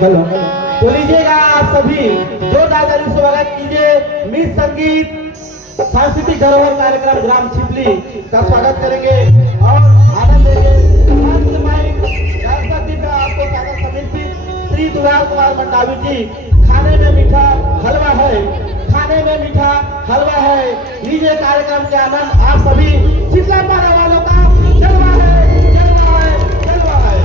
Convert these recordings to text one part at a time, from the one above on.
Hello. तो लीजिएगा आप सभी जोरदार स्वागत कीजिए मिस संगीत सांस्कृतिक धरोहर कार्यक्रम ग्राम छिपली का स्वागत करेंगे और आनंद लेंगे। आपको स्वागत समर्पित श्री दुलाल कुमार मंडावी जी। खाने में मीठा हलवा है, खाने में मीठा हलवा है। लीजिए कार्यक्रम के आनंद आप सभी शीतला पाने वालों का जलवा है, जलवा है, जलवा है।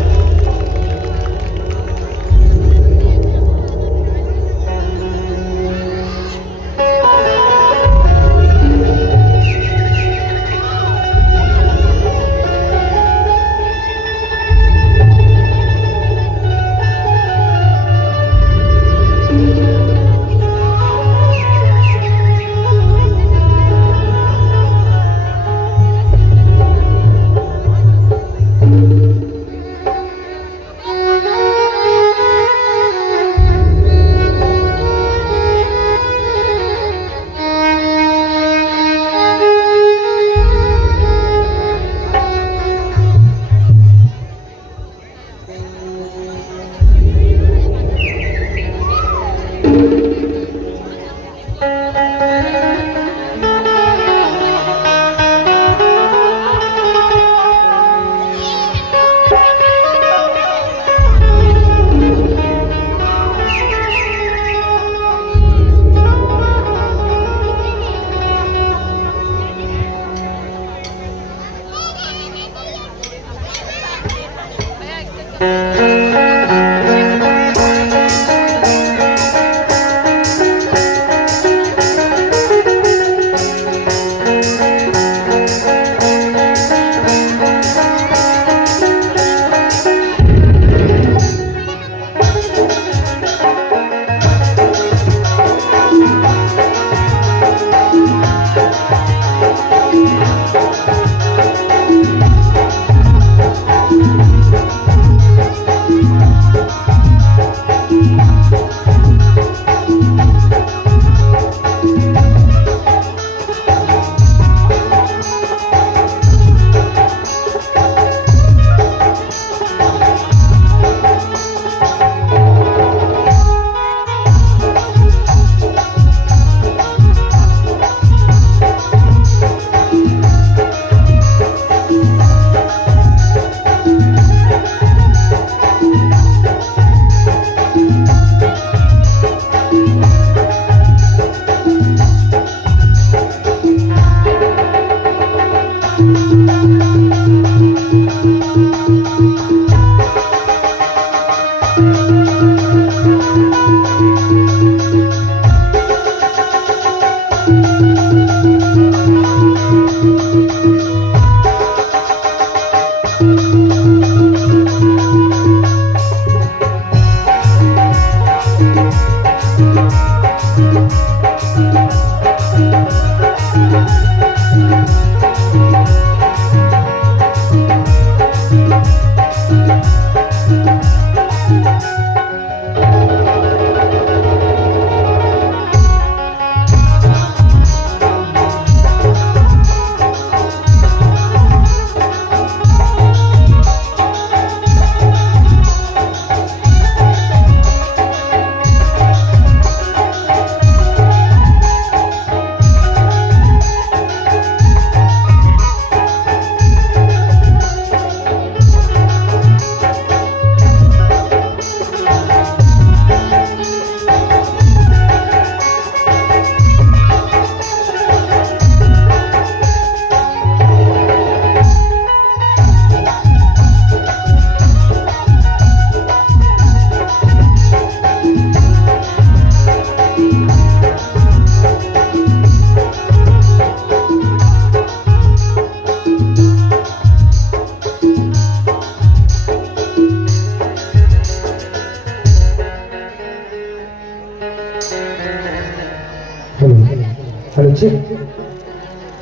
हेलो जी,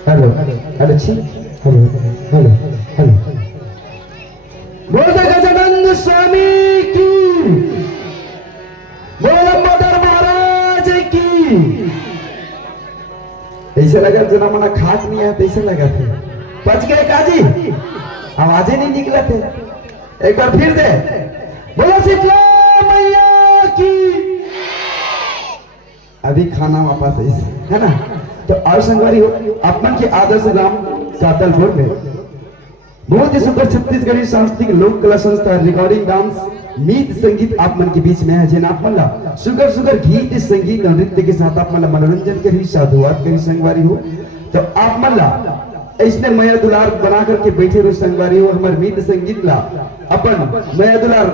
हेलो हेलो जी, हेलो हेलो हेलो। बोल गजानंद स्वामी की, बोल मदर महाराज की। ऐसे लगा जना मना खाट नहीं है, ऐसे लगा थे बच गए काजी, आवाज ही नहीं निकला थे। एक बार फिर से बोलो शीतला मैया की। अभी खाना वापस है ना। तो और संगवारी हो अपन के आदर्श ग्राम कातलपुर में बहुत ही सुंदर छत्तीसगढ़ी सांस्कृतिक लोक कला संस्था रिकॉर्डिंग डांस मीत संगीत आप मन के बीच में है जिन आप मन ला सुगर सुगर गीत संगीत और नृत्य के साथ आप मन ला मनोरंजन करी साधुवाद करी संगवारी हो। तो आप मन ला इसने मया दुलार बना करके बैठे रहो संगवारी हो। हमारे मीत संगीत ला अपन मया दुलार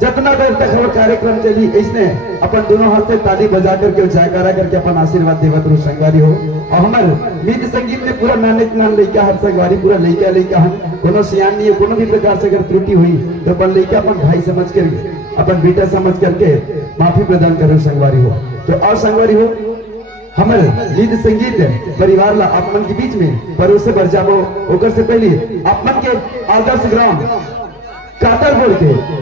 जितना देर तक हमारा कार्यक्रम चली इसने अपन दोनों हाथ से ताली बजा करके जयकारा करके अपन आशीर्वाद देवत रहो संगवारी हो। और हमारे मीत संगीत में पूरा नान लइका हर संगवारी पूरा लइका हम कोनो सियान नहीं है। कोनो भी प्रकार से अगर त्रुटि हुई तो अपन लइका अपन भाई समझ कर अपन बेटा समझ करके माफी प्रदान करो संगवारी हो। तो और संगवारी हो हमारे गीत संगीत परिवार ला आप मन के बीच में परोसे बढ़ जाबो। ओकर से पहले आप मन के आदर्श ग्राम कातलपुर के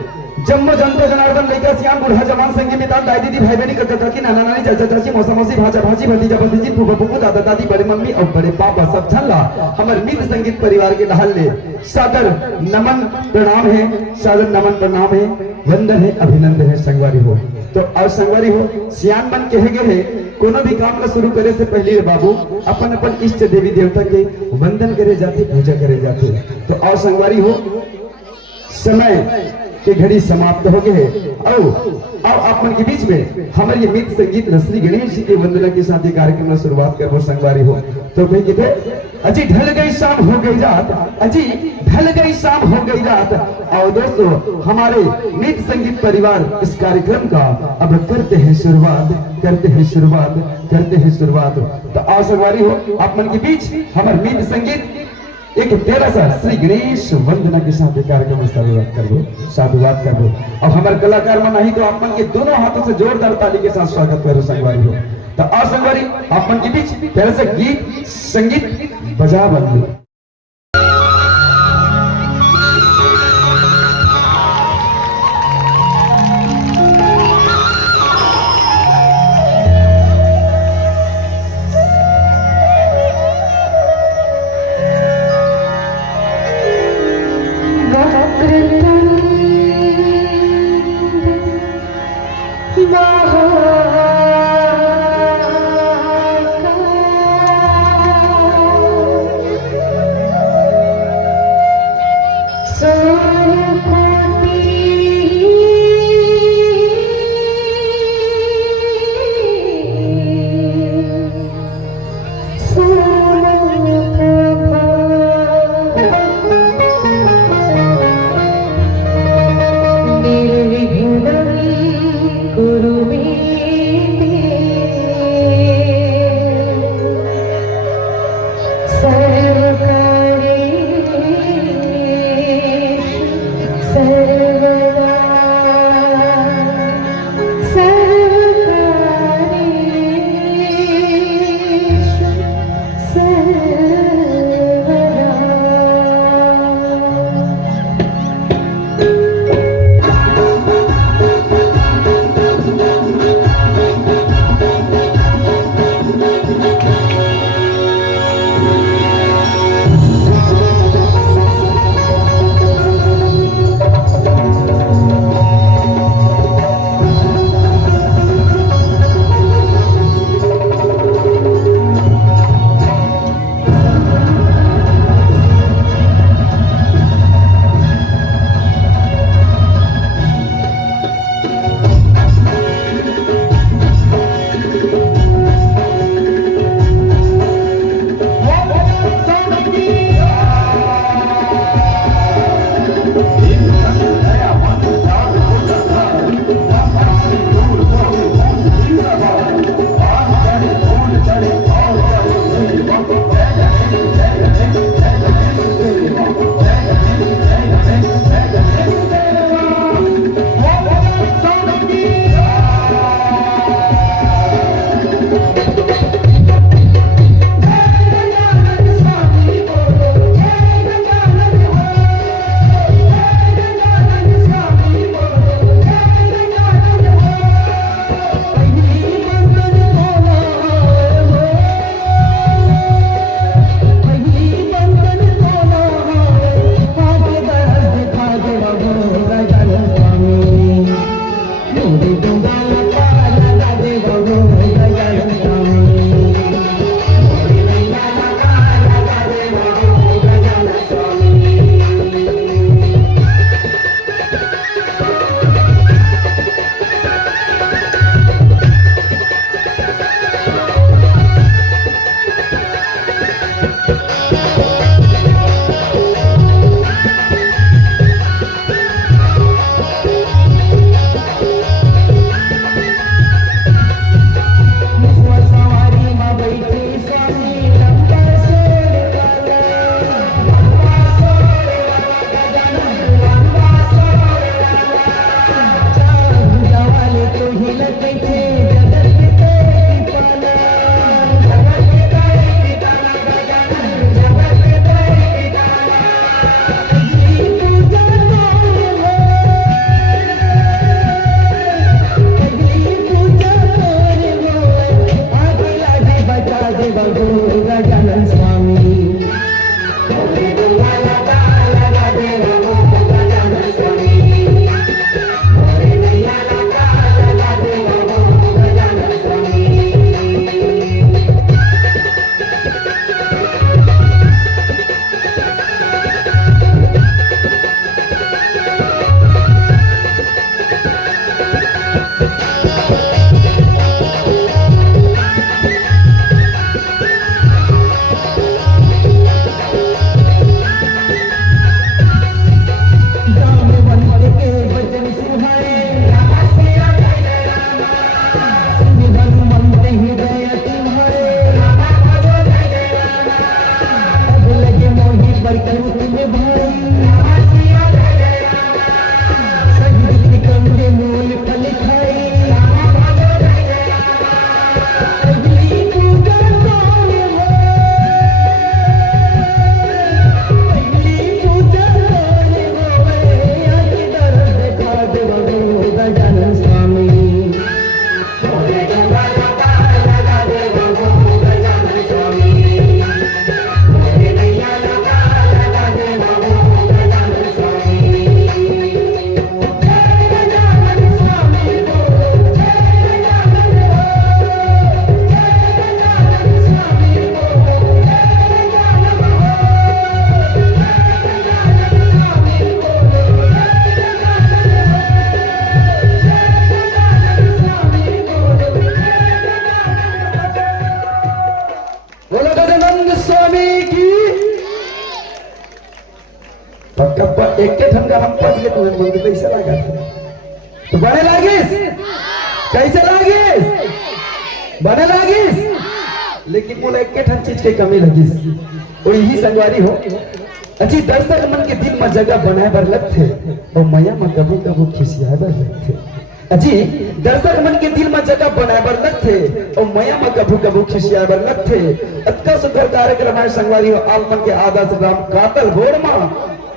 जम्मो जनता जनार्दन लइका सियान बूढ़ा जवान संगी मितान दाई दीदी भाई बहनी काका काकी नाना नानी चाचा चाची मौसा मौसी भाजा भाजी भतीजा भतीजी फूफा फूफू दादा दादी बड़े मम्मी और बड़े पापा सब छल्ला हमारे मीत संगीत परिवार के ढाल ले सादर नमन प्रणाम है। सादर नमन प्रणाम है वंदन है अभिनंदन है संगवारी हो। तो और संगवारी हो सियान मन कहे गए है कोनो भी काम का शुरू करे से पहले रे बाबू अपन अपन इष्ट देवी देवता के वंदन करे जाते पूजा करे जाते। तो और संगवारी हो समय की घड़ी समाप्त हो गए और आप मन के बीच में हमारे ये मीत संगीत श्री गणेश जी के वंदना के साथ ये कार्यक्रम में शुरुआत कर संगवारी हो। तो भाई कहते अजी ढल गई शाम हो गई रात अजी ढल गई शाम हो गई रात। और दोस्तों हमारे मीत संगीत परिवार इस कार्यक्रम का अब करते हैं शुरुआत। तो आओ संगवारी हो आप मन के बीच हमारे मीत संगीत एक प्यारा सा श्री गणेश वंदना के साथ कार्यक्रम साधुवाद कर दो। और हमारे कलाकार मन नहीं तो आप मन के दोनों हाथों से जोरदार ताली के साथ स्वागत करो संगवारी हो। तो और संगवारी आप मन के बीच प्यारा सा गीत संगीत बजा बंदी। गाना पच के तुम्हें बोल के कैसे लगा तो बड़े लागिस कैसे लागिस बड़े लागिस लेकिन मोला एक ठन चीज के कमी लगिस वो यही संगवारी हो अच्छी दर्शक मन के दिल में जगह बनाए बर लगथे और मैया में कभी कभी खिसियाए बर लगथे अच्छी दर्शक मन के दिल में जगह बनाए बर लगथे और मैया में कभी कभी खिसियाए बर लगथे अतका सुंदर कार्यक्रम है संगवारी हो आप मन के आदर्श ग्राम कातल भोर में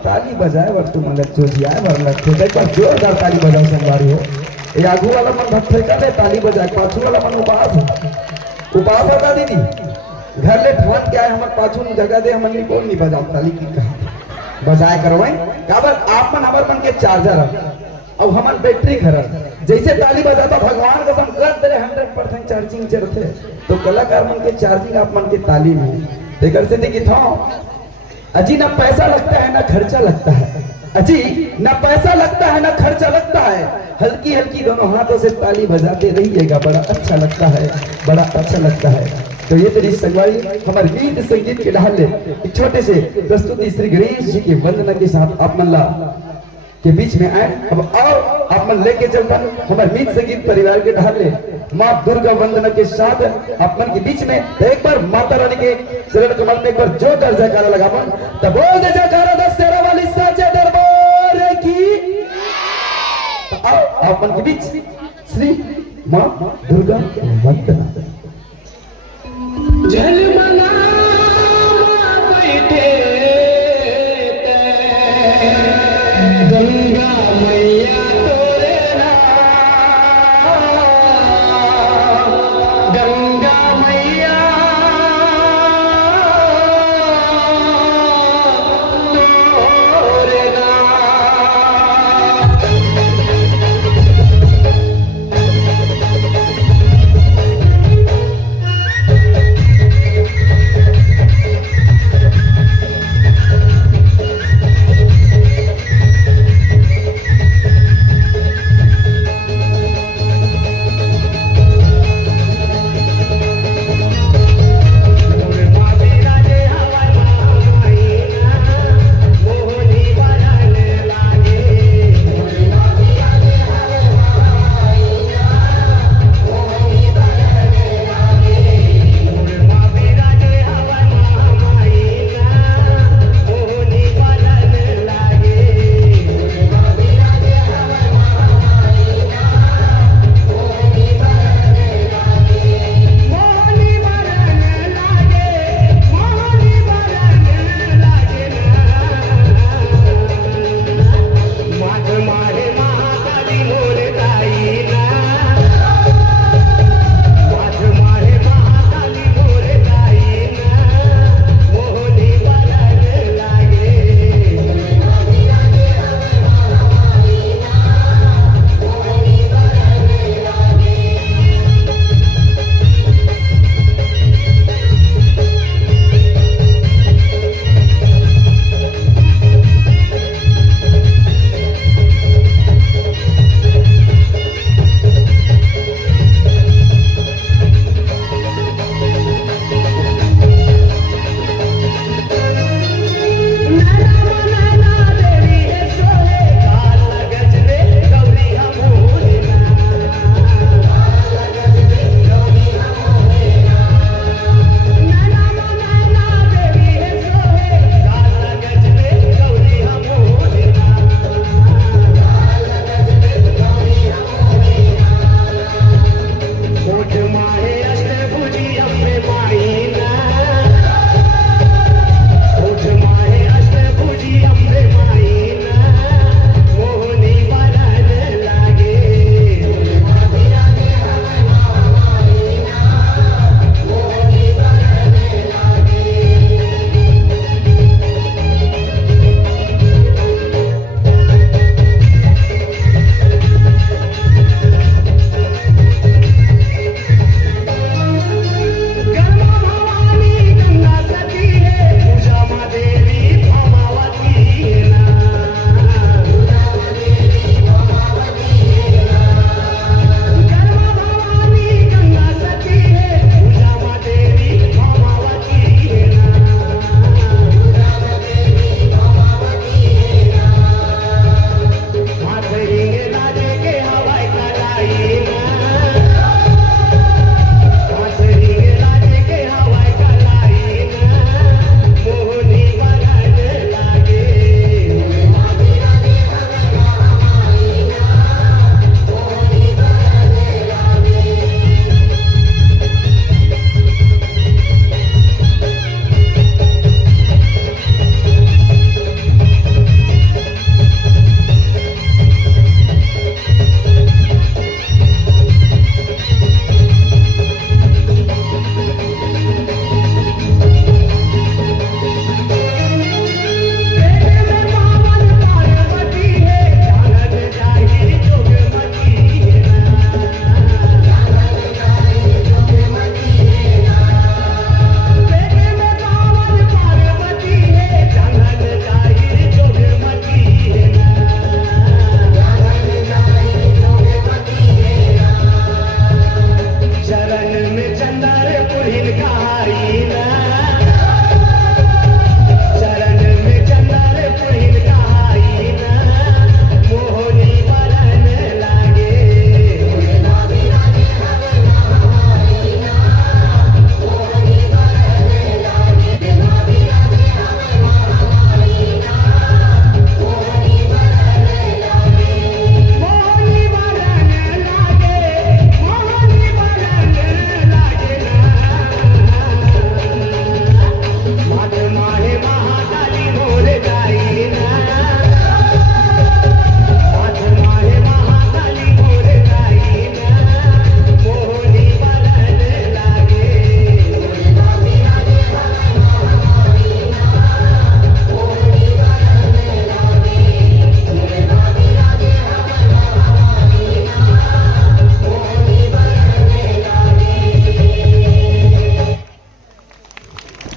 ताली बजाए बर तुम मन जोजियाए बर लगथे एक बार जोरदार ताली बजाओ संगवारी हो ये आगू वाला मन भट्टे करे ताली बजाए पाछू वाला मन उपास होता दीदी घर ले ठान के आए हमर पाछू जगह दे हमन नहीं बोल नहीं बजाओ ताली की कहा बजाए करवाई काबर आप मन हमर मन के चार्जर अब हमन बैटरी घर जैसे ताली बजाता भगवान कसम कर दे 100% चार्जिंग चढ़ते तो कलाकार मन के चार्जिंग आप मन के ताली में देकर से देखी था अजी ना पैसा लगता है ना खर्चा लगता है अजी ना पैसा लगता है ना खर्चा लगता है हल्की हल्की दोनों हाथों से ताली बजाते रहिएगा बड़ा अच्छा लगता है बड़ा अच्छा लगता है तो ये तेरी संगवारी हमारे गीत संगीत के ढाले एक छोटे से प्रस्तुति श्री गणेश जी की वंदना के साथ आप मल्ला के बीच में आए अब और आप मन लेके चलता हमारे गीत संगीत परिवार के ढाले माँ दुर्गा वंदना के साथ आप मन के बीच में एक बार माता रानी के चरण कमल में एक बार जोरदार जयकारा लगावन तब बोल दे जयकारा दशहरा वाली साचे दरबार की आओ आप मन के बीच श्री माँ दुर्गा वंदना जलमला बैठे गंगा मैया तोरे गंगा मैया तोरे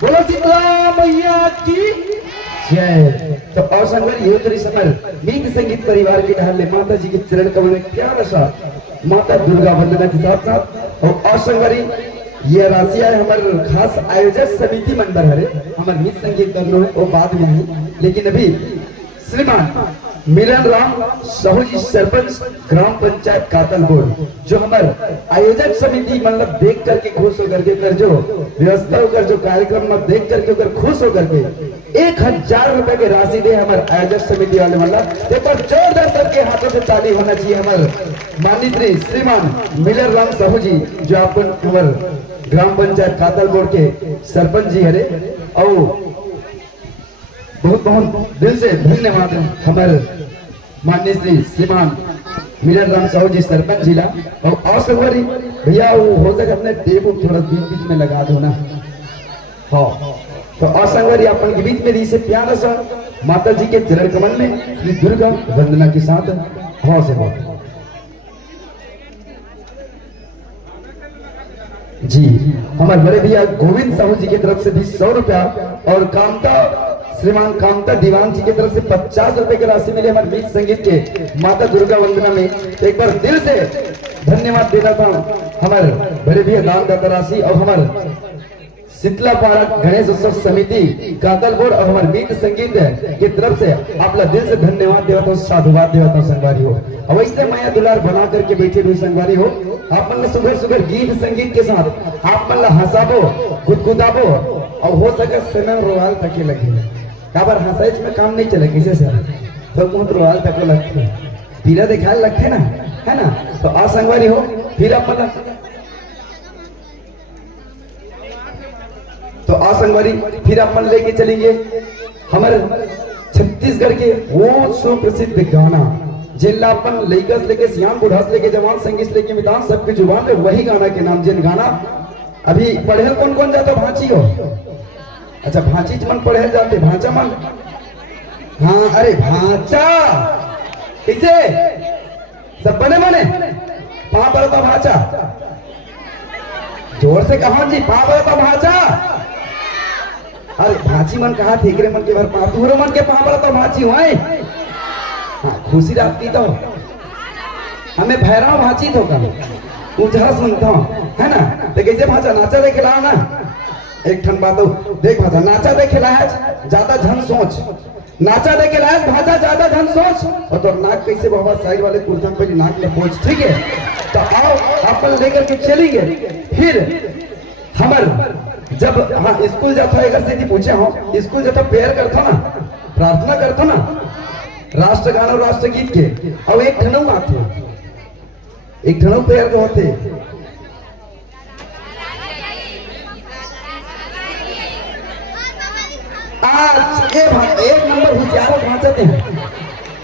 बोलो शीतला मैया की जय। तो और संगवारी ये तो समर गीत संगीत परिवार के ढाले माता जी के चरण कमल में प्यारा सा माता दुर्गा वंदना के साथ साथ और संगवारी ये राशि है हमारे खास आयोजक समिति मंडल है हमारे गीत संगीत करना है वो बाद में है, लेकिन अभी श्रीमान मिलन राम साहू जी सरपंच ग्राम पंचायत कातलपुर जो हमारे आयोजक समिति मतलब देख करके खुश होकर के कर जो व्यवस्था होकर जो कार्यक्रम में देख करके कर खुश होकर के 1000 रुपए की राशि दे हमारे आयोजक समिति वाले मतलब एक बार जोरदार सबके हाथों से ताली होना चाहिए हमारे माननीय श्रीमान मिलन राम साहू जी जो अपन हमारे ग्राम पंचायत कातलपुर के सरपंच जी हरे और बहुत बहुत दिल से धन्यवाद हमारे माननीय श्री श्रीमान मिलन राम साहू जी सरपंच जिला और संगवारी भैया वो हो सके अपने टेबू थोड़ा बीच बीच में लगा दो ना। हाँ तो और संगवारी अपन के बीच में से प्यारा सा माता जी के चरण कमल में श्री दुर्गा वंदना के साथ हाँ से हो जी हमारे बड़े भैया गोविंद साहू जी की तरफ से भी 100 रुपया और कामता श्रीमान कामता दीवान जी की तरफ से 50 रुपए की राशि मिली हमारे गीत संगीत के माता दुर्गा वंदना में। एक बार दिल से धन्यवाद देता था हमारे बड़े भैया दानदाता राशि और हमारे शीतला पार्क गणेश उत्सव समिति कातलपुर और हमारे गीत संगीत की तरफ से आप लोग दिल से धन्यवाद देता हूँ साधुवाद देता हूँ संगवारी हो। अब इसलिए माया दुलार बना करके बैठे हुए संगवारी हो आप मन सुगर सुगर गीत संगीत के साथ आप मन हंसाबो गुदगुदाबो और हो सके समय रोवाल तक लगे काबर हंसाइच में काम नहीं चले किसे से तो बहुत रोवाल तक लगते पीरा दिखाने लगते ना है ना। तो आ संगवारी हो फिर अपन तो आसंगवारी फिर अपन लेके चलेंगे हमारे छत्तीसगढ़ के वो सुप्रसिद्ध गाना जिला अपन लेकर लेके सियाम बुढ़ास लेके जवान संगीत लेके मितान सबके जुबान में वही गाना के नाम जिन गाना अभी पढ़े कौन कौन जाता भांची हो। अच्छा भांची मन पढ़े जाते भांचा मन हाँ अरे भांचा किसे सब बने बने वहां पर तो भांचा जोर से कहा जी पावर तो भांचा अरे भांची मन कहा ठेकरे मन के भर पातूरो मन के पावर तो भांची हुआ हाँ खुशी रात तो हमें भैरव भांची तो कम उजहा सुनता हूँ है ना। तो कैसे भांचा नाचा देखे ला ना एक ठन बात देख भांचा नाचा देखे ला है ज्यादा झन सोच नाचा देखे ला है भांचा ज्यादा झन सोच और तो नाक कैसे बाबा साइड वाले कुर्तन पे नाक में पहुंच ठीक है। तो आओ अपन लेकर के चलेंगे फिर हमार जब हाँ स्कूल जाता है घर से पूछे हो स्कूल जाता प्रेयर करता ना प्रार्थना करता ना राष्ट्र गान और राष्ट्र गीत के और एक ठनऊ आते एक ठनऊ प्रेयर के होते आज एक नंबर होशियार भाषाते हैं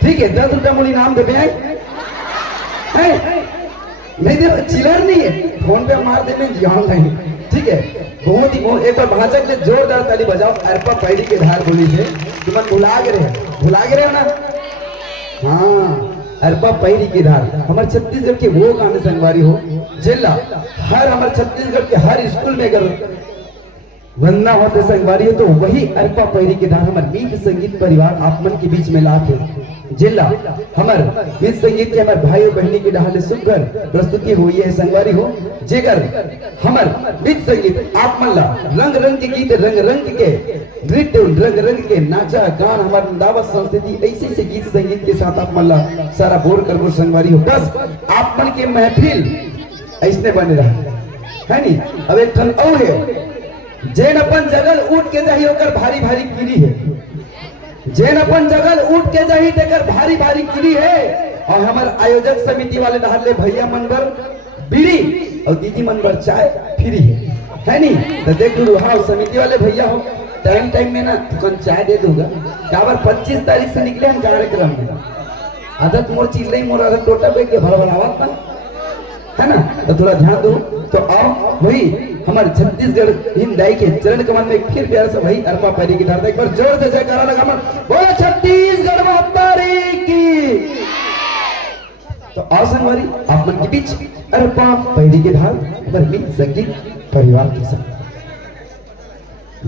ठीक है 10 रुपया मूली नाम देते हैं नहीं दे चिल्लर नहीं है फोन पे मार दे में ध्यान नहीं ठीक है। बहुत ही एक बार भाजक ने जोरदार ताली बजाओ अरपा पैड़ी के धार बोली से तुम भुला गए हो ना हाँ अरपा पैड़ी की धार हमारे छत्तीसगढ़ के वो गाने संगवारी हो जिला हर हमारे छत्तीसगढ़ के हर स्कूल में अगर वंदना होते संगवारी हो तो वही अरपा पैरी के धार हमारे गीत संगीत परिवार आप मन के बीच में लाके जिला हमारे गीत संगीत के हमारे भाई और बहनी की डाले सुखकर प्रस्तुति हुई है संगवारी हो जेकर हमारे गीत संगीत आप मन ला रंग रंग के गीत रंग रंग के नृत्य रंग रंग के नाचा गान हमारे दावत संस्कृति ऐसे ऐसे गीत संगीत के साथ आप मन ला सारा बोर कर संगवारी हो बस आप मन के महफिल ऐसने बने रहा है नी। अब एक ठन और है जैन अपन जगल उठ के जाही होकर भारी भारी कीड़ी है जैन अपन जगल उठ के जाही देकर भारी भारी कीड़ी है और हमारे आयोजक समिति वाले डाले भैया मनबर बीड़ी और दीदी मनबर चाय फ्री है नहीं। तो देख लो हाँ समिति वाले भैया हो टाइम में ना दुकान चाय दे दूंगा काबर 25 तारीख से निकले हम कार्यक्रम में आदत मोर चीज नहीं मोर आदत टोटा पे के भर भरावा है ना। तो थोड़ा ध्यान दो तो आओ वही हमारे छत्तीसगढ़ हिंदाई के चरण कमान में फिर प्यार से वही अरपा पैरी की धार एक बार जोर से जयकारा लगा मन बोलो छत्तीसगढ़ मातारी की। तो आओ संगवारी आप मन के बीच अरपा पैरी की धार पर गीत संगीत परिवार के साथ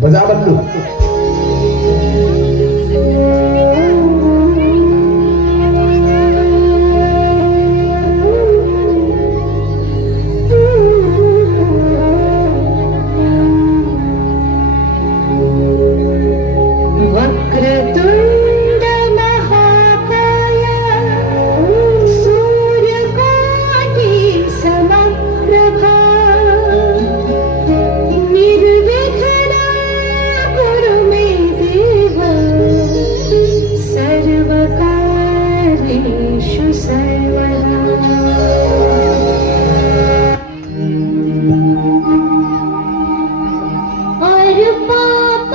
बजा बल्लू। वक्रतुण्ड महाकाय सूर्यकोटि समप्रभा निर्विघ्नं कुरु मे देव सर्वकार्येषु सर्वदा। और पाप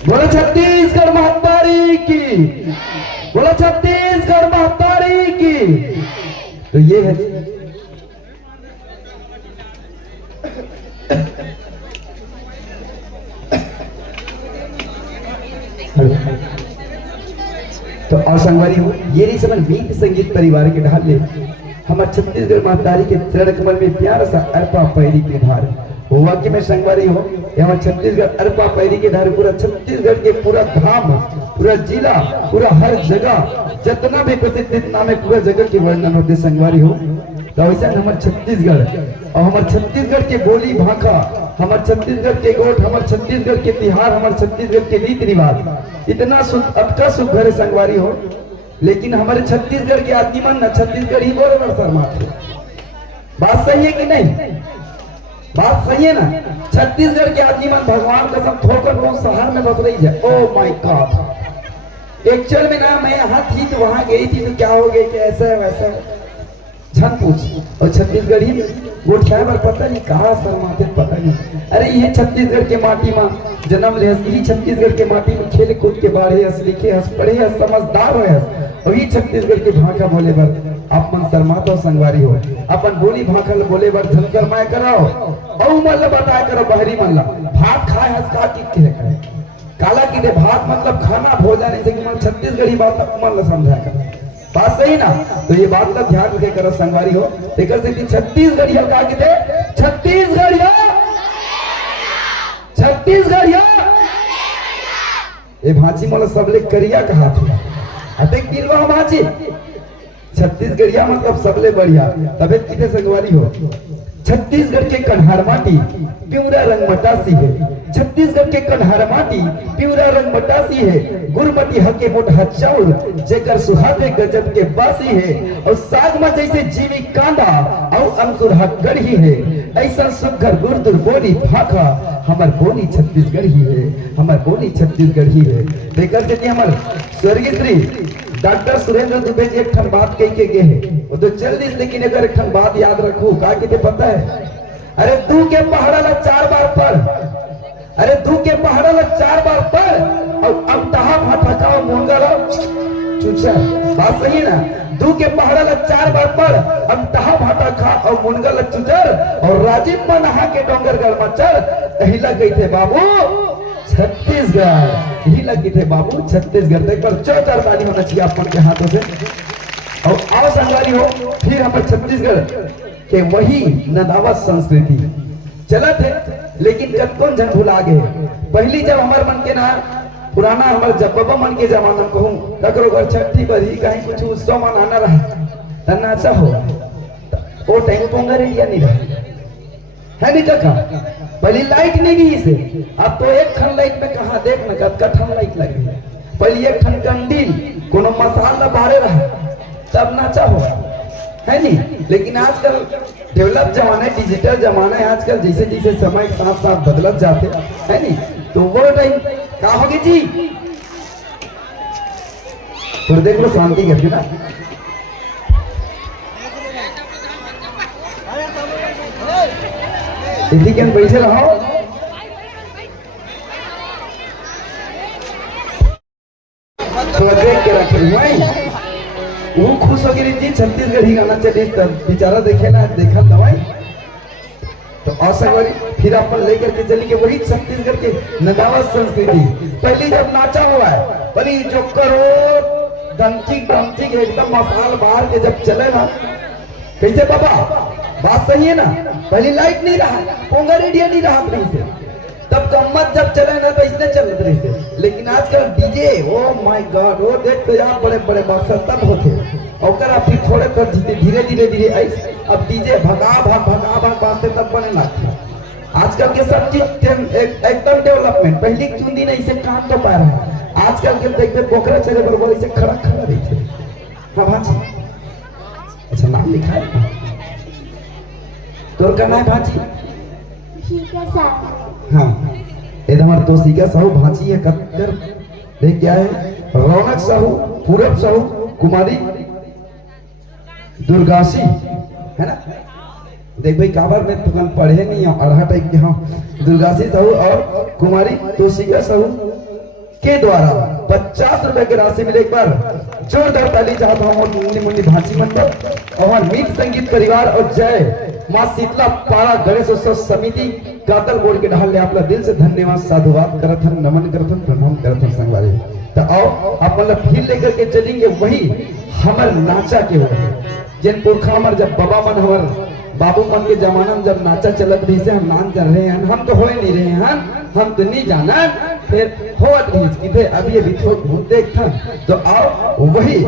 बोलो छत्तीसगढ़ महातारी की, बोलो छत्तीसगढ़ महातारी की। तो ये है तो और संगवारी हो ये नहीं समझ गीत संगीत परिवार के ढाल ले हमारे छत्तीसगढ़ महातारी के चरण कमल में प्यार सा अर्पा पैरी के धार वो वाक्य में संगवारी हो हमारे छत्तीसगढ़ अर्पा पैरी के धार पूरा छत्तीसगढ़ के पूरा धाम पूरा जिला पूरा हर जगह जितना भी प्रसिद्ध इतना में पूरा जगह के वर्णन होते संगवारी हो। तो वैसा हमारे छत्तीसगढ़ और हमारे छत्तीसगढ़ के बोली भाखा हमारे छत्तीसगढ़ के गोठ हमारे छत्तीसगढ़ के तिहार हमारे छत्तीसगढ़ के रीति रिवाज इतना अटका सुघर है संगवारी हो। लेकिन हमारे छत्तीसगढ़ के आदिमन न छत्तीसगढ़ ही बोले बड़ शर्मा थे। बात सही है कि नहीं? बात सही है ना? छत्तीसगढ़ के आदिमन भगवान कसम ठोकर वो शहर में बस रही है। ओ माय गॉड एक्चुअल में ना मैं यहाँ थी तो वहां गई थी तो क्या हो गई कि ऐसा है वैसा झन पूछ और छत्तीसगढ़ ही गोठिया पर पता नहीं कहा शर्माते पता नहीं। अरे ये छत्तीसगढ़ के माटी में जन्म ले यही छत्तीसगढ़ के माटी में खेल कूद के बाढ़े हंस लिखे हंस पढ़े हंस समझदार हो वही छत्तीसगढ़ के भाखा बोले बर आप मन शर्माते हो संगवारी हो अपन बोली भाखा बोले बर झन शर्माए कराओ और मतलब बताया करो बहरी मन ला भात खाए हंस का की करे काला की दे भात मतलब खाना भोजन ऐसे कि मन छत्तीसगढ़ी बात मन ला समझा कर बात सही ना। तो ये बात का ध्यान रखे करो संगवारी हो लेकर से छत्तीसगढ़िया का थे छत्तीसगढ़िया छत्तीसगढ़िया ये भांची मोला सबले करिया कहा था अते किलवा भांची छत्तीसगढ़िया मतलब सबले बढ़िया तबे कितने संगवारी हो। छत्तीसगढ़ के कन्हार माटी प्यूरा रंग मटासी है छत्तीसगढ़ के कन्हार माटी प्यूरा रंग मटासी है गुरमटी हके मोटा चाउर जेकर सुहागे गजब के बासी है और साग में जैसे जीवी कांदा और अंकुर कढ़ी है ऐसा सुघर गुरदुर बोली भाखा हमार बोली छत्तीसगढ़ ही है हमार बोली छत्तीसगढ़ ही है। देखकर से हमार स्वर्गीय श्री डॉक्टर सुरेंद्र दुबे जी एक ठन बात कह के गए हैं वो तो चल दी लेकिन अगर एक ठन बात याद रखू का कहते पता है। अरे तू के पहाड़ा ला 4 बार पढ़ अरे तू के पहाड़ा ला 4 बार पढ़ और अब तहा भाटा का मोंगा ला चुचा बात सही ना तू के पहाड़ा ला 4 बार पढ़ अब तहा भाटा खा और मुनगा ला चुचर और राजीव में नहा के डोंगरगढ़ में चढ़ कहीं लग गई थे बाबू छत्तीसगढ़ ही लगी थे बाबू छत्तीसगढ़ देख पर 4 ताली होना चाहिए अपन के हाथों से। और आओ संगवारी हो फिर हमारे छत्तीसगढ़ के वही नदावत संस्कृति चला थे लेकिन कौन जन भुला गए। पहली जब हमारे मन के ना पुराना हमारे जब बाबा मन के जमाना कहूँ ककरो घर छठी बरी कहीं कुछ उत्सव मनाना रहा नाचा हो वो टाइम पोंगा रेडिया नहीं रहा है नहीं काका पहली लाइट नहीं दी इसे अब तो एक खन लाइट में कहा देख न कत ठन लाइट लगी पहली एक खन कंडील कोनो मसाला बारे रहा तब नाचा हो है नहीं। लेकिन आजकल डेवलप जमाना है डिजिटल जमाना है आजकल जैसे जैसे समय के साथ साथ बदलत जाते है नहीं तो वो टाइम क्या होगी जी तो देख लो शांति करके ना इसी के बैठे रहो थोड़ा देख के रखे वो खुश हो गई जी छत्तीसगढ़ी गाना चले तब बेचारा देखे ना देखा दवाई तो असगरी फिर अपन लेकर के चली के वही छत्तीसगढ़ के नगावत संस्कृति पहली जब नाचा हुआ है पहली जो करो डंकी एकदम मसाल बाहर के जब चले ना कैसे बाबा बात सही है ना पहली लाइट नहीं रहा पोंगा रेडियो नहीं रहा अपने से तब गम्मत जब चले ना तो इसने चल रहे थे। लेकिन आजकल डीजे ओ माय गॉड वो देखते यार बड़े बड़े बक्सर तब होते और फिर थोड़े तो धीरे धीरे अब डीजे भगा भाग बाजते तब बने लगते। आजकल के सब चीज एकदम डेवलपमेंट पहली चुंदी नहीं से काम तो पा रहा है आजकल के देखते पोखरा चले बरबर ऐसे खड़ा रही थे। हाँ भाजी अच्छा नाम लिखा है तो करना है भाजी हाँ ये हमारे दोस्ती का साहू भांची है कत्तर देख क्या है रौनक साहू पूरब साहू कुमारी दुर्गासी है ना देख भाई काबर में तुम पढ़े नहीं अरहा टाइप के हाँ दुर्गासी साहू और कुमारी तोशिका साहू के द्वारा 50 रुपए की राशि मिले। एक बार जोरदार ताली चाहता हूँ और मुन्नी मुन्नी भांसी मंडप और मीत संगीत परिवार और जय माँ शीतला पारा गणेश उत्सव समिति कातल बोर्ड के ढाल ले आपका दिल से धन्यवाद साधुवाद करथन नमन करथन प्रणाम करथन संगवारी। तो आओ आप मतलब फील लेकर के चलेंगे वही हमर नाचा के हो जिन पुरखा हमार जब बाबा मन हमार बाबू मन के जमाना में जब नाचा चलत रही से हम नाच कर रहे हैं, हम तो हो नहीं रहे हैं, हम तो नहीं जाना फिर होत नहीं कि अभी अभी देख था। तो आओ वही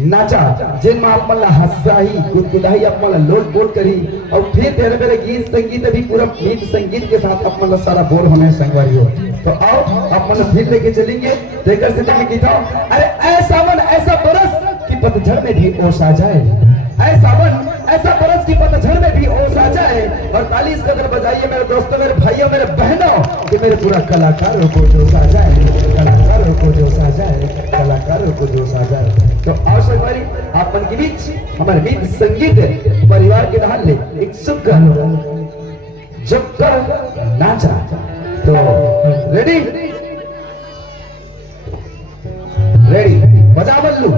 नाचा जिन में आप मतलब हंसाही गुदगुदाही आप मतलब लोट बोल करी और फिर तेरे मेरे गीत संगीत अभी पूरा गीत संगीत के साथ आप मतलब सारा बोल होने संगवारी हो। तो आओ आप मतलब फिर लेके चलेंगे देकर से लेके गीता। अरे ऐसा मन ऐसा बरस की पतझड़ में भी ओस आ जाए, ऐसा मन ऐसा बरस की पतझड़ में भी ओस आ जाए। और ताली इस कदर बजाइए मेरे दोस्तों मेरे भाइयों मेरे बहनों कि मेरे पूरा कलाकारों को जोश आ जाए, कलाकारों को जोश आ जाए, कलाकारों को जोश आ जाए। तो आओ संगवारी आपन के बीच हमारे गीत संगीत परिवार के ढाल ले एक सुख जब कर नाचा। तो रेडी रेडी बजा बल्लू।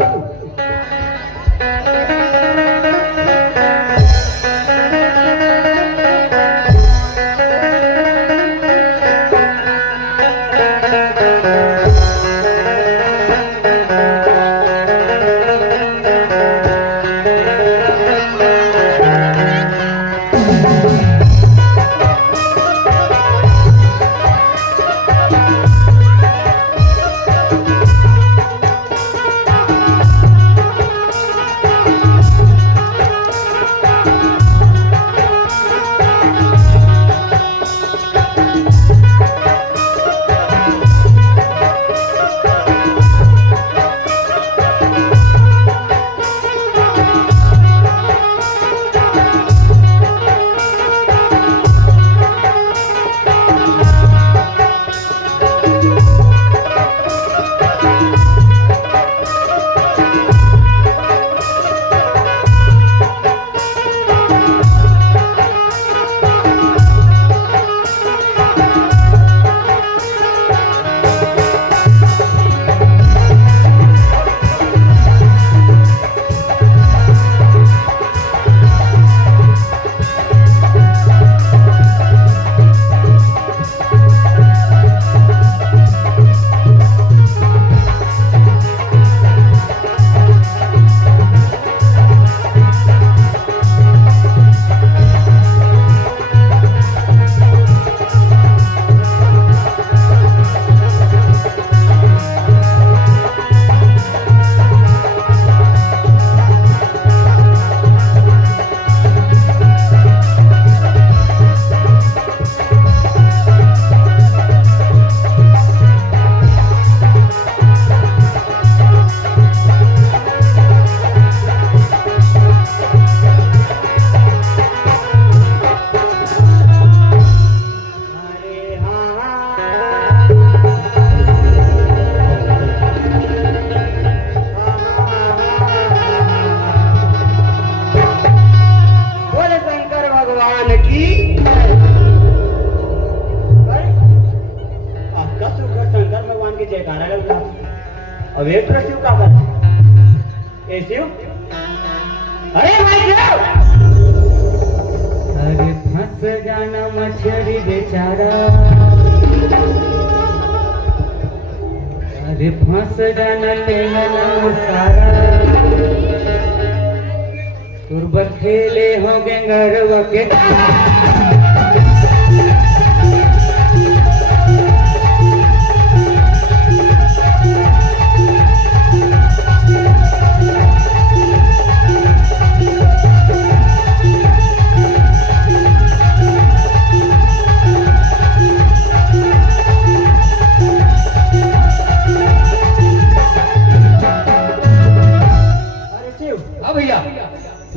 अब एक शिव का कर ए शिव, अरे भाई शिव, अरे फंस जाना मछली बेचारा, अरे फंस जाना लेना सारा, तुरबत खेले हो गंगरवा के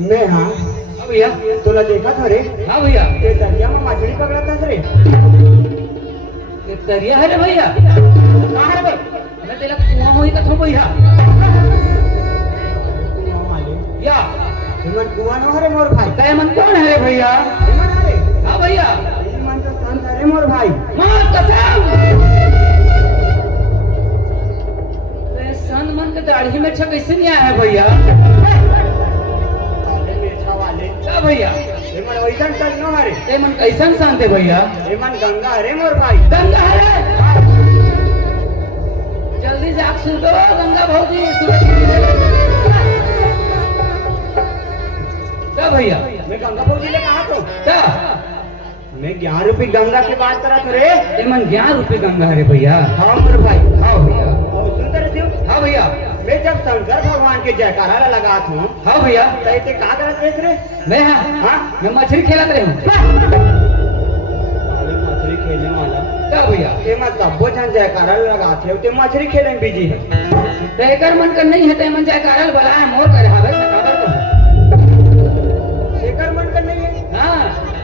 मैं। हाँ भैया, तूने देखा था रे? हाँ भैया, ये दरिया में मछली पकड़ा था रे। ये दरिया है रे भैया? कहाँ है भाई? मैं तेरा कुआं होई कथों भैया। या मन कुआं न हरे मोर भाई। काय मन कौन है रे भैया? मन हरे। हाँ भैया, मन तो संत है रे मोर भाई। मां कसम। अच्छा कैसे नहीं आया है भैया? साले मेछा वाले क्या भैया? एमन वैसन तक न हरे ये मन कैसन शांत है भैया? एमन गंगा हरे मोर भाई गंगा है। जल्दी जाग सुनो गंगा भौजी क्या भैया? मैं गंगा फौजी ले कहा तो क्या मैं 11 रुपये गंगा की बात करा तो रे ये मन 11 रुपये गंगा है भैया? हाँ मोर भाई हाँ भैया। और सुंदर सिंह हाँ भैया। मैं जब शंकर भगवान के जयकारा लगा था हाँ भैया। तो ऐसे का करत रेस रे मैं हाँ मैं मछली खेलत रही हूँ। साले मछली खेलने वाला क्या भैया? ये मत सबो जन जयकारा लगाते हो ते मछली खेले में बिजी है तो एकर मन कर नहीं है तो मन जाए कारल बला है मोर करे हावे से काबर कर। शेखर मन का नहीं है हाँ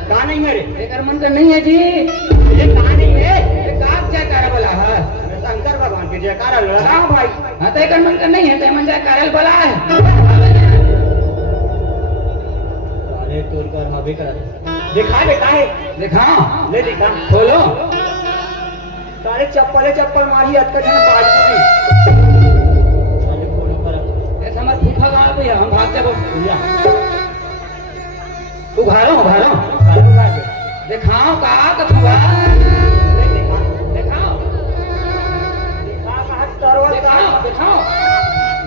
कहा नहीं है रे एकर मन कर नहीं है जी। ये कहा नहीं है ये काब जाए कारल बला है? मैं शंकर भगवान के जयकारा लगा हूँ भाई हाँ तो एकर मन कर नहीं है तो मन जाए कारल बला है। साले तोड़ कर हबे कर दिखा दे काहे दिखाओ ले दिखा खोलो। साले चप्पल मारी अटका जन बाज की साले खोलो कर ऐसा हमार फूफा गाँव भैया हम भाग जाबो। भैया उघारो उघारो कालो का दे दिखाओ का कथुआ ले दिखा दिखाओ दिखा कहा तरवल का दिखाओ दिखाओ।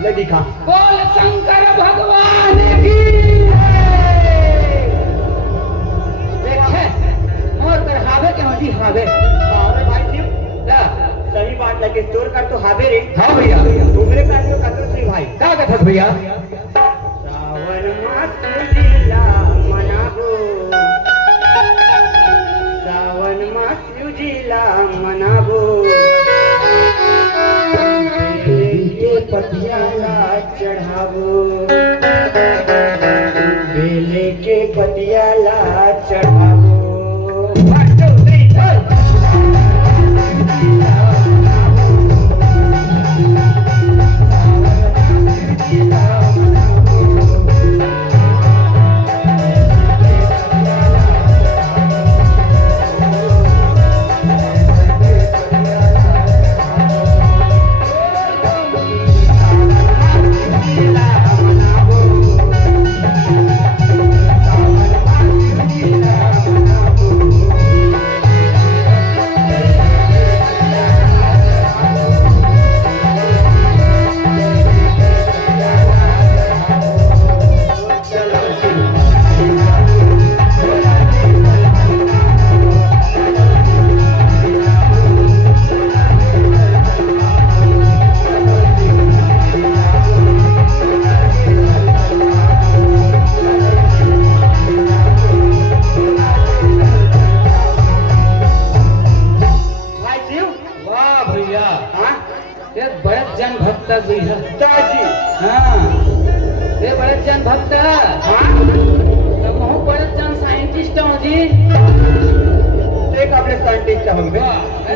ले दिखा बोल शंकर भगवान की देखे मोर कर हावे के हजी हावे। अरे भाई शिव क्या सही बात लगे तोड़ कर तो हावे रे हाँ भैया? तुमरे का जो कतर सिंह भाई क्या कथस भैया? श्रावण मास जिला मनाबो श्रावण मास जिला मनाबो बेले के पतियाला चढ़ाबो बेले के पतियाला चढ़ाबो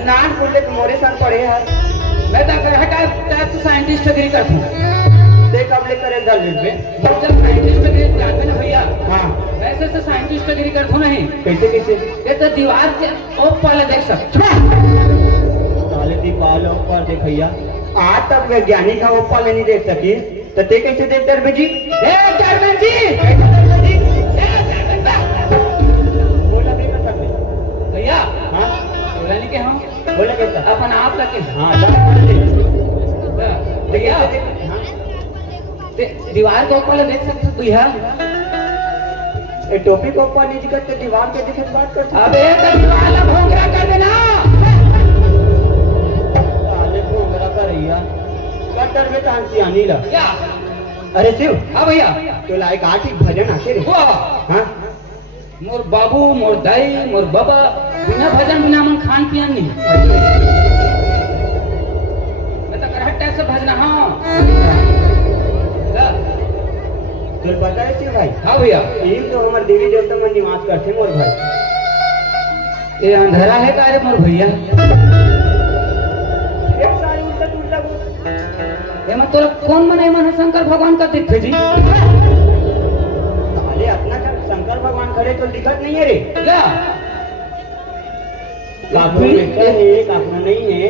नाम बोले तो मोरे संग पढ़े है मैं तो अगर हटा साइंटिस्ट डिग्री करता हूँ। देख अब ले करे दल पे जब साइंटिस्ट डिग्री जानते ना भैया? हाँ वैसे से साइंटिस्ट डिग्री करता हूँ नहीं। कैसे कैसे ये तो दीवार के ओ पहले देख सकते साले दीवार ऊपर देख भैया आज तक वैज्ञानिक का ऊपर नहीं देख सके तो ते कैसे देख दरबे जी चेयरमैन जी बोला भी कर सकते भैया हाँ बोला नहीं के हम बोला कैसा अपन आप लगे हाँ भैया दीवार के ऊपर देख सकते भैया? टोपी को ऊपर नहीं दिखते दीवार के दिखे बात करते अबे तो दीवार ला भोंगरा कर देना। साले भोंगरा कर रैया कटर में तांसी आनी ला क्या? अरे शिव हाँ भैया तो लाइक आठी भजन आके रे वाह हाँ मोर बाबू मोर दाई मोर बाबा बिना भजन बिना मन खान पियन नहीं। मैं तो करहट टाइप से भजना हाँ तो पता है शिव भाई हाँ भैया यही तो हमारे देवी देवता में निवास करते मोर भाई ये अंधेरा है का रे मोर भैया? एक साल उल्टा उल्टा ये मत तोरा कौन मनाई मन शंकर भगवान का तीर्थ जी? साले अपना शंकर भगवान खड़े तो दिक्कत नहीं है रे क्या काफी है काफी नहीं है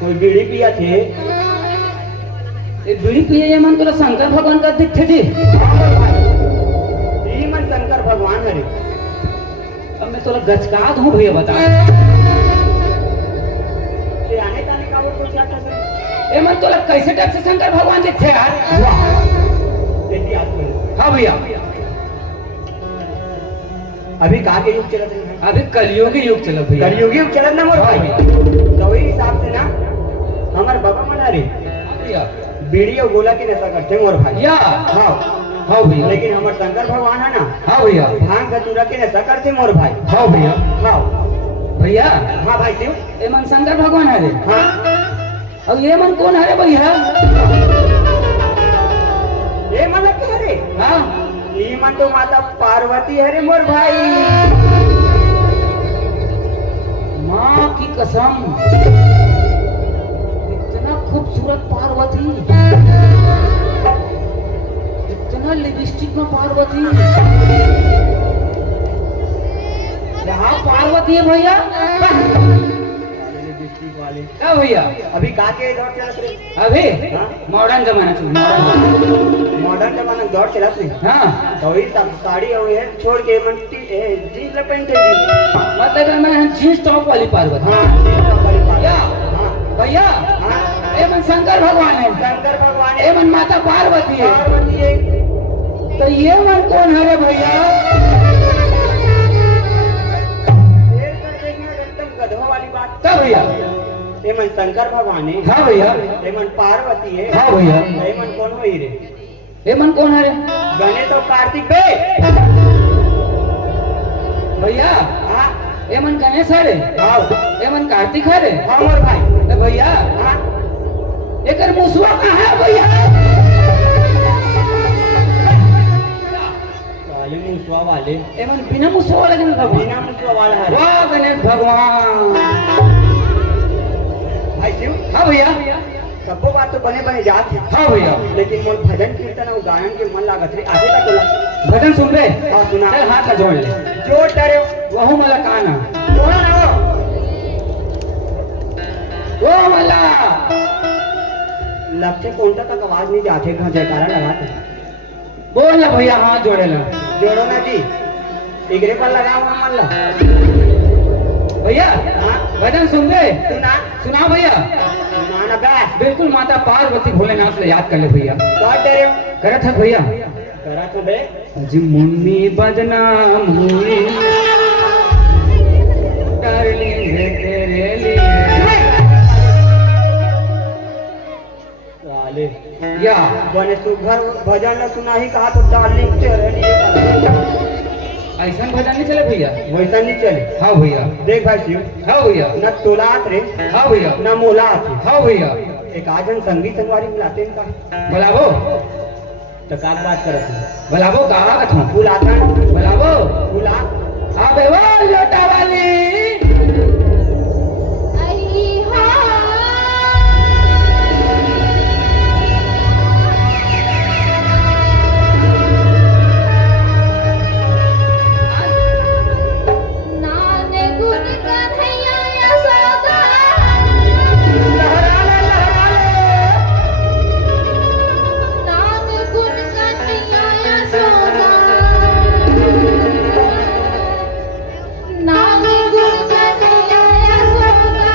कोई बीड़ी पिया थे ये बीड़ी पिए ये मन तोला शंकर भगवान का दिखते जी। यही मन शंकर भगवान हरे। अब मैं तोला गचका दूं भैया बता। ते आने का वो तो क्या कर रहे? ये मन तोला कैसे टाइप से शंकर भगवान दिखते यार? देखिए आप करो। हाँ भैया, अभी कहाँ के युग चलत है? अभी कलयुगी युग चलो भैया। कलयुगी युग चलत ना मोर हाँ भाई। भैया। तो वही हिसाब से ना हमार बाबा मन हरे भैया बीड़ी और गोला की नशा करते मोर भाई। या हाँ हाँ भैया। लेकिन हमार शंकर भगवान है ना हाँ भैया। भांग धतूरा के नशा करते मोर भाई। हाँ भैया। हाँ भैया हाँ भाई क्यों? ये मन शंकर भगवान है रे। हाँ और ये मन कौन है रे भैया? ये मतलब क्या रे? हाँ ये मन तो माता पार्वती है रे मोर भाई। माँ की कसम, इतना खूबसूरत पार्वती, इतना लिपस्टिक में पार्वती, यहाँ पार्वती है भैया। वाले क्या भैया? अभी कहाँ के दौर चलत रे? अभी हाँ? मॉडर्न जमाना चल, मॉडर्न। मॉडर्न जमाना दौर चलत नहीं। हाँ तो वही सब साड़ी और ये छोड़ के जीन्स पहनते जीन्स। मतलब मैं जींस टॉप वाली पार्वती। हाँ जीन्स वाली बात। या हाँ भैया हाँ ये मन शंकर भगवान है, शंकर भगवान ये मन माता पार्वती है। पार्वती है। तो ये मन कौन है रे भैया? शेर कर देखना एकदम गधों वाली बात। क्या भैया? ये मन शंकर भगवान है। हाँ भैया। ये मन पार्वती है। हाँ भैया। ये मन कौन हुई रे? ये मन कौन है रे गणेश और कार्तिक बे। भैया? हाँ ये मन गणेश है रे, हाँ ये मन कार्तिक है रे। हाँ मोर भाई। ए भैया हाँ एक मुसवा कहाँ है भैया? वाले मुसवा वाले ये मन बिना मुसवा वाला गणेश भगवान। बिना मुसवा वाला है। वाह गणेश भगवान। भाई क्यों? हाँ भैया। सबको बात तो बने बने जात है। हाँ भैया। लेकिन मोर भजन कीर्तन और गायन के मन लागत रे आगे का तोला। भजन सुन बे। हाँ सुना। चल हाथ का जोड़ ले। जोर डरे वहु मला काना, बोला ना वो। वो मला लक्ष्य कोणता तक आवाज नहीं जाते कहाँ जयकारा लगाते। बोल ना भैया, हाथ जोड़े ला जोड़ो ना जी इगरे पर लगा हुआ मन ला। भैया। हाँ भजन सुन बे। सुना सुना भैया। सुना ना बे। बिल्कुल माता पार्वती भोलेनाथ से याद कर ले भैया। कहाँ डरे करत है भैया। करा तो बे। जी मुन्नी बदनाम हुई डार्लिंग है तेरे लिए। वाले या बने सुघर भजन न सुना ही कहा तो डार्लिंग तेरे लिए ऐसा भजन नहीं चले भैया। वैसा नहीं चले। हाँ भैया। देख भाई शिव हाँ भैया। न तोलात रे हाँ भैया। न मोलात रे। हाँ भैया। एक आजन संगी संगवारी मिलाते हैं का बुलावो तो का बात करत है बुलावो कहा कथो बुलाता बुलावो। बुला अबे वो लोटा वाली। अरे हाँ नाने गुण कन्हैया यशोदा नाने गुण कन्हैया यशोदा नाने गुण कन्हैया यशोदा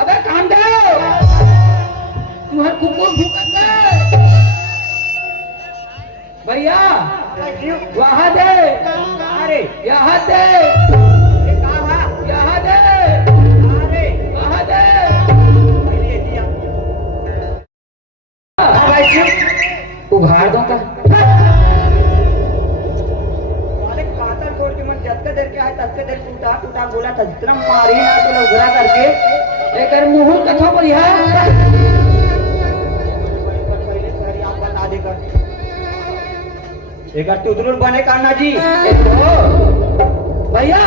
अबे काम दे तुम्हारे कुकुर भूकत है भैया। वहाँ दे अरे यहाँ दे ये कहा यहाँ दे अरे वहाँ दे। ये दिया भाई शिव उघाड़ दो का वाले कातर छोड़ के मन जब देर के आए तब देर टूटा टूटा बोला था जितना मारी ना तो लोग घुरा करके एक मुहुर कथो भैया। आप बता देकर एक टुदरुल बने कान्हा जी एक तो भैया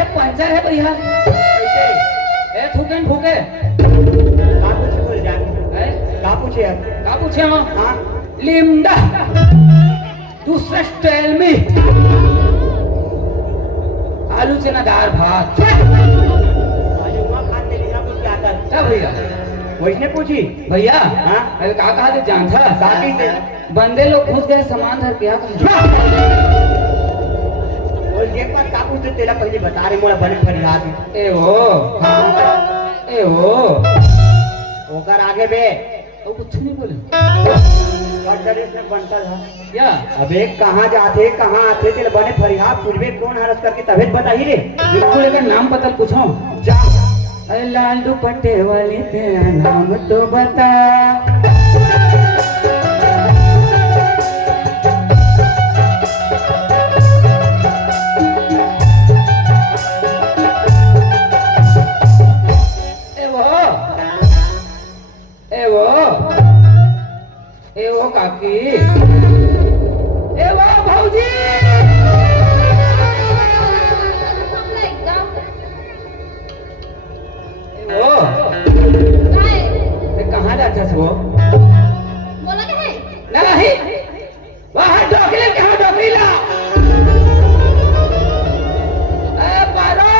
एक पंचर है भैया। कैसे ए थूकन फूके का पूछे बोल जान हैं? का पूछे यार का पूछे हो? हाँ लिमडा दूसरा स्टाइल में आलू से ना दाल भात। अरे वहाँ खाते नहीं ना कुछ क्या आता है। क्या भैया वैसने पूछी भैया हाँ? अरे का कहा थे जान था साथी से बंदे लोग घुस गए सामान धर के बोल जे पास काबू से तेरा पहले बता रहे मोरा बने फरियाद ए हो ए हो ओकर आगे बे वो कुछ नहीं बोले और डरे से बनता था क्या अबे कहाँ जाते कहाँ आते तेरे बने फरियाद पूछबे कौन हरस करके तबीयत बताई रे बिल्कुल एक नाम पता पूछो जा अरे लाल दुपट्टे वाली तेरा नाम तो बता। ए वो काकी ए वो भौजी हमला एकदम ए वो काय ए कहाँ जाता है वो बोला क्या है नहीं वहाँ डोकले के हाथ डोकली ला ए पारो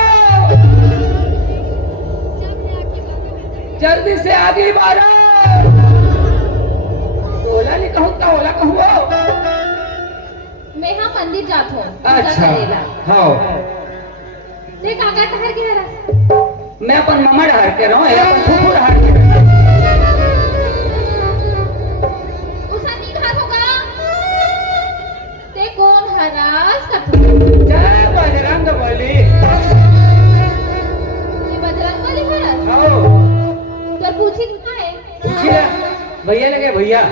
जल्दी से आगे बारो ओला नहीं कहूँ तो ओला कहूँ मैं हाँ मंदिर जात हूँ अच्छा हाँ देख आगा ठहर के रहा मैं अपन मम्मा ढार के रहा हूँ अपन फूफू ढार के रहा उसा नहीं घात होगा ते कौन हरास जय बजरंग बली ये बजरंग बली हरास हाँ तो पूछी कहाँ है पूछिए भैया लगे भैया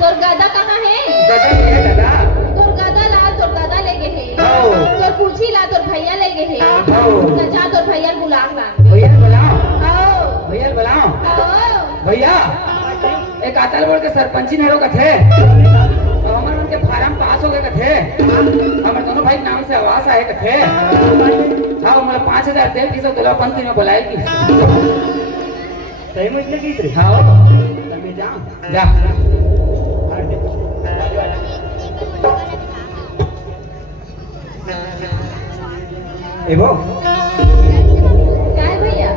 तोर गदा कहाँ है दादा ये दादा तोर गदा ला तोर गदा ले गए है आओ। तोर पूछी ला तोर भैया ले गए है आओ। तो जा तोर भैया बुला ला भैया बुलाओ आओ भैया बुलाओ आओ भैया एक आतल बोल के सरपंची नहरों का थे और हमारे उनके फार्म पास हो गए का थे हमारे दोनों भाई नाम से आवास आए का थे हाँ मतलब 5,000 तेल की सब पंक्ति में बुलाए की सही मुझे की रे हाँ मैं जाऊं जा एवो क्या है भैया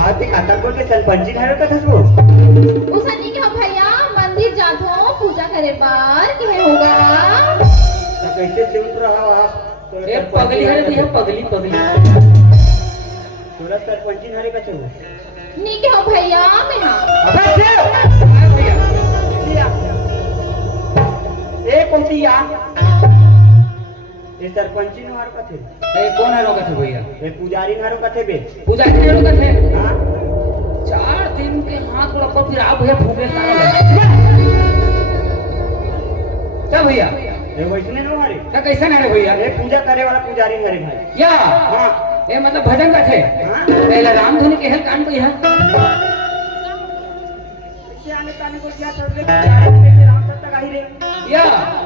हाँ ते कातर बोल के सरपंची नहर का थसबो उसा नहीं क्या भैया मंदिर जात हो पूजा करे बार के होगा तो कैसे सुन रहा हो आप ये पगली है भैया पगली पगली थोड़ा सरपंची नहर का चलो नहीं क्या हो भैया मैं हाँ अबे से हाँ भैया ए कोटिया ये सरपंची नहर का थे ए कौन है लोग थे भैया ये पुजारी नहर का थे बे पूजा के लोग थे हां 4 दिन के हाथ को फिर आप भैया फूके क्या भैया ये वैसने न हरे क्या कैसा है भैया ये पूजा करे वाला पुजारी हरे भाई या हां ये मतलब भजन का थे हां पहले राम धुनी के हेल कान को यह इससे आने काने को क्या कर ले कैसे राम सत्ता गाही रे या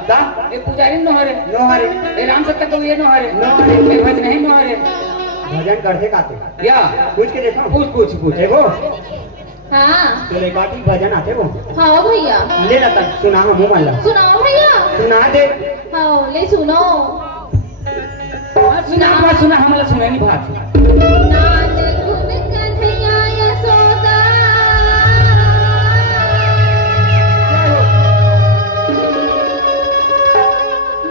दा ये पुजारी न हरे नो हरे ये राम सत्ता को ये न हरे नो हरे ये भजन नहीं न हरे भजन करते काते या पूछ के देखो पूछ देखो हाँ तो ले काटी भजन आते वो हाँ भैया ले लता सुना हम मुंह मल्ला सुनाओ भैया सुना दे हाँ ले सुनो सुना हमारा सुना नहीं बात नान गुन कन्हैया यशोदा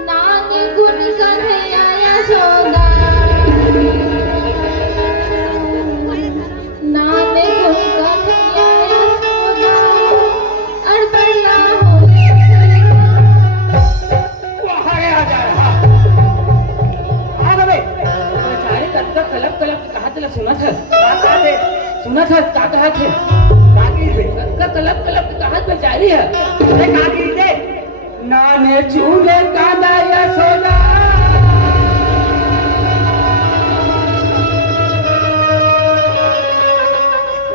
नान गुन कन्हैया यशोदा नान गुन कन्हैया यशोदा अड़बड़िया हो आ जा रहा आ गए बेचारे कत्ता कलप कलप कहा चला सुना था का दे का कहा थे काटी दे कत्ता कलप कलप कहा बेचारी है अरे काटी दे नाने चूले कांदा यशोदा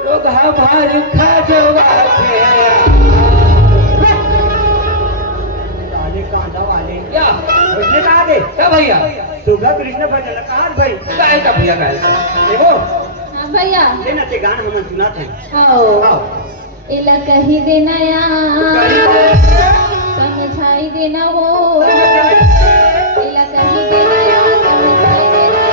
रोगा भार खजवा के वाले कांदा वाले या उसने कहा दे क्या भैया सुबह कृष्ण भजन कहा भाई काय का भैया काय देखो हाँ भैया ले ना ते गान हम सुना थे आओ आओ इला कही देना या समझाई देना वो इला कही देना या समझाई देना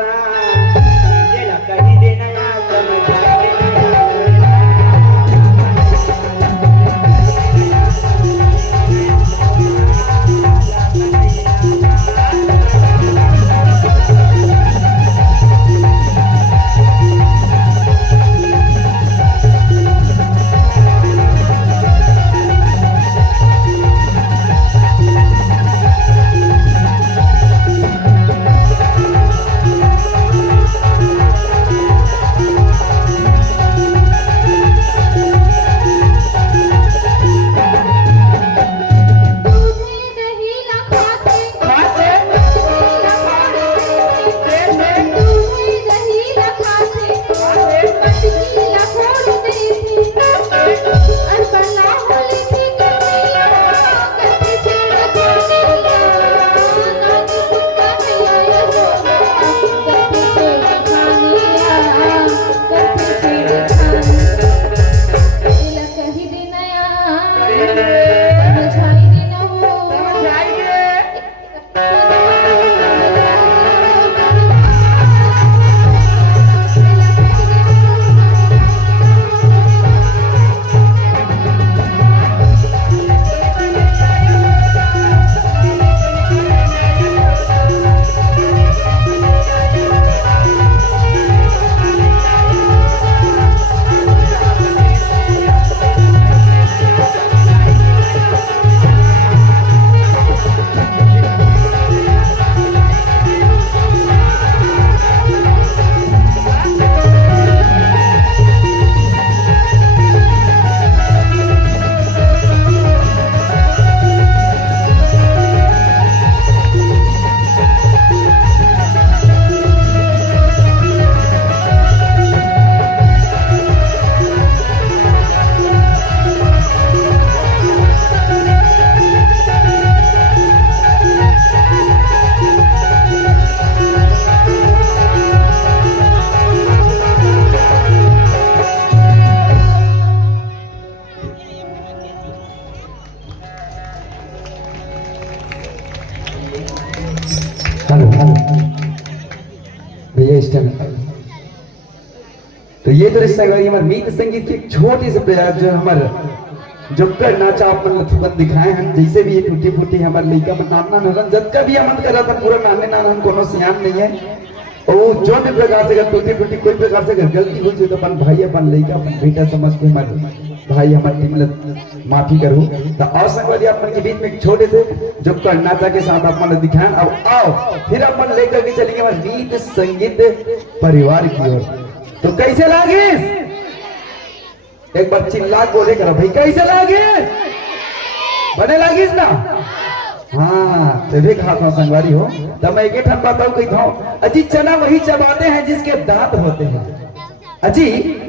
ये ला कही देना यार समझा देना तो ये तो रिश्ता हमारे मीत संगीत की एक छोटी सी प्रयास जो हमारे जुक्कर नाचा अपन लथुपन दिखाए हैं जैसे भी ये टूटी फूटी हमारे लड़का में नाना नरन जब का भी अमन कर रहा था पूरा नाने नाना कोनो सियान नहीं है और वो जो भी प्रकार से अगर टूटी फूटी कोई प्रकार से अगर गलती हुई तो अपन भाई अपन लड़का अपन बेटा समझ के हमारे भाई हमारे टीम माफी करूँ तो और संगवारी अपन के बीच में एक छोटे से जुक्कर नाचा के साथ अपन दिखाएं अब आओ फिर अपन लेकर के चलेंगे हमारे गीत संगीत परिवार की ओर तो कैसे लागे एक बार चिल्ला बोले करो भाई कैसे लागे बने लागिस ना हाँ तो भी कहा था संगवारी हो तब मैं एक ठन बताऊं कही था अजी चना वही चबाते हैं जिसके दांत होते हैं अजी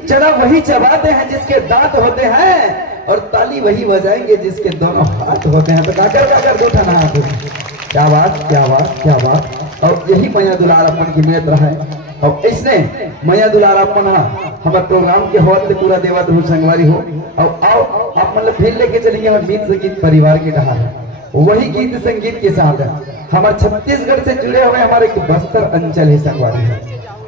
चना वही चबाते हैं जिसके दांत होते हैं और ताली वही बजाएंगे जिसके दोनों हाथ होते हैं तो काकर दो ठन हाथ क्या बात क्या बात क्या बात और यही मैया दुलार अपन की मिलत रहा है और इसने मैया दुलार अपन हमारे प्रोग्राम के हॉल से पूरा देवा धुर संगवारी हो और आओ आप मतलब फिर लेके चलेंगे हमारे गीत संगीत परिवार के डहा है वही गीत संगीत के साथ है हमारे छत्तीसगढ़ से जुड़े हुए हमारे एक बस्तर अंचल है संगवारी है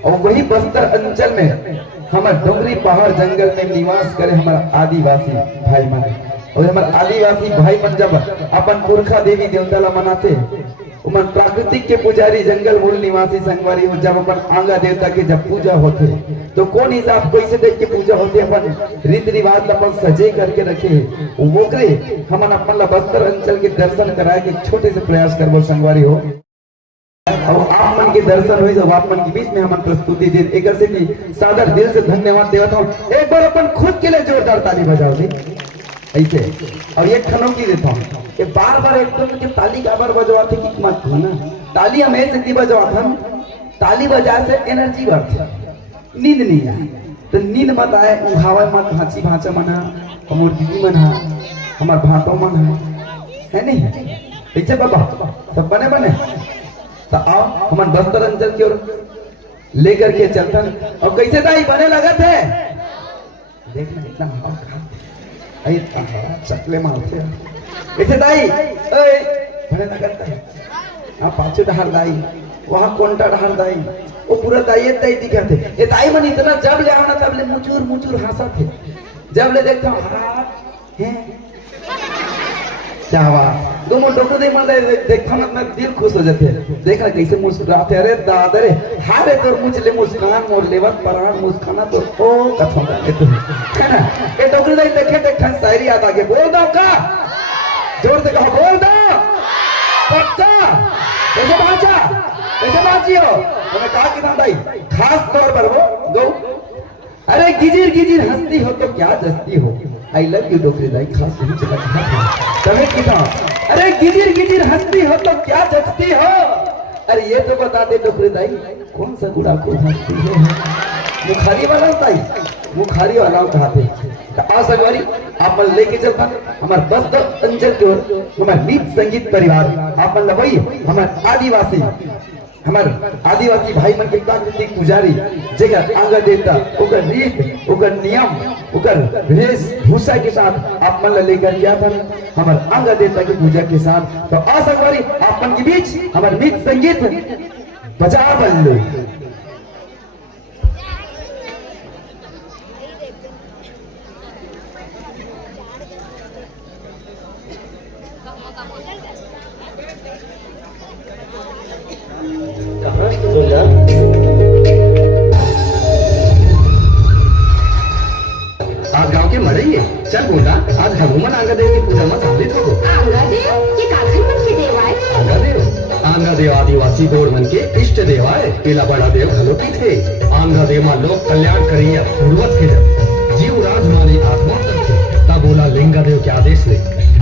और वही बस्तर अंचल में हमारे डोंगरी पहाड़ जंगल में निवास करे हमारे आदिवासी भाई मन और हमारे आदिवासी भाई मन जब अपन पुरखा देवी देवता ला मनाते उमन प्राकृतिक के पुजारी जंगल मूल निवासी संगवारी हो जब अपन आंगा देवता के जब पूजा होते तो कौन हिसाब कैसे देख के पूजा होते अपन रीति रिवाज अपन सजे करके रखे वोकरे हमन अपन बस्तर अंचल के दर्शन कराए के छोटे से प्रयास करबो संगवारी हो और आप मन के दर्शन हुई जब आप मन के बीच में हम प्रस्तुति दे एक से भी सादर दिल से धन्यवाद देता हूँ एक बार अपन खुद के लिए जोरदार ताली बजाओ जी ऐसे और एक खनों की देता हूँ कि बार बार एकदम के ताली का बार बजवाते कि मत हो ना ताली हम ऐसे बजवाते हम ताली बजा से एनर्जी बढ़ती नींद नहीं आए तो नींद मत आए उहावा मत भांची भांचा मना हमार दीदी मन हमार भाटो मन है नहीं ऐसे बाबा सब बने बने तो आओ हमारे बस्तर अंचल की ओर लेकर के चलता और कैसे दाई बने लगा थे देखना इतना हवा चकले मारते ऐसे दाई बने लगा था आप पाछे डहार दाई वहाँ कोंटा ढार दाई वो पूरा दाई दाई दिखा थे ये दाई मन इतना जब ले आना तब ले मुचुर मुचुर हंसा थे जब ले देखता हूँ हाथ हैं क्या हुआ दोनों डॉक्टर दे मन देखता ना मैं दिल खुश हो जाते देखा कैसे मुस्कुराते अरे दादा रे हारे तोर मुझ ले मुस्कान मोर लेवत परान मुस्काना तो ओ कथम का तू है ना ये डॉक्टर दे देखे देखा शायरी याद आ गया बोल दो का जोर से कहो बोल दो पक्का कैसे बाचियो मैंने कहा कि ना भाई खास तौर पर वो गो अरे गिजिर गिजिर हंसती हो तो क्या जस्ती हो आई लव यू डॉक्टर दाई खास नहीं चला तभी कितना अरे गिजिर गिजिर हंसती हो तो क्या जचती हो अरे ये तो बता दे डॉक्टर दाई कौन सा गुड़ा को हंसती है मुखारी वाला दाई मुखारी वाला उठाते आज सगवारी आप मन लेके चलता हमारे बस दो अंचल की ओर हमारे नीत संगीत परिवार आप मन लबई हमारे आदिवासी भाई मन के प्राकृतिक पुजारी जगह आंगा देवता ओकर रीत ओकर नियम ओकर भेष भूषा के साथ आप मन लेकर गया था हमारे आंगा देवता की पूजा के साथ तो असगवारी आप मन के बीच हमारे नीत संगीत बजा बल्लू आज गांव के मरइए चल बोला आज हनुमान आंगा देव की पूजा में सम्मिलित हो आंगा देव ये काखन मन के देव आए आंगा देव आदिवासी गोड़ मन के इष्ट देव आए पीला बड़ा देव घलो की थे आंगा देव मां लोक कल्याण करिए पूर्वत के जब जीव राज मानी आत्मा थे तब बोला लिंगा देव के आदेश ले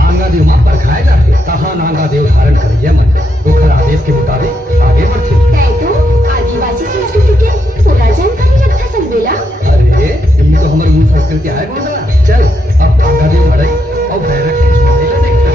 आंगा देव मां परखाए जाते तहां आंगा देव धारण करिए मन ओखर आदेश के मुताबिक आगे बढ़ते तो आदिवासी संस्कृति के पूरा जानकारी रखता संवेला अरे ये तो हमारी मूल संस्कृति है बोला चल अब आंगा देव मड़ई और भैरव के छोड़े ले देखते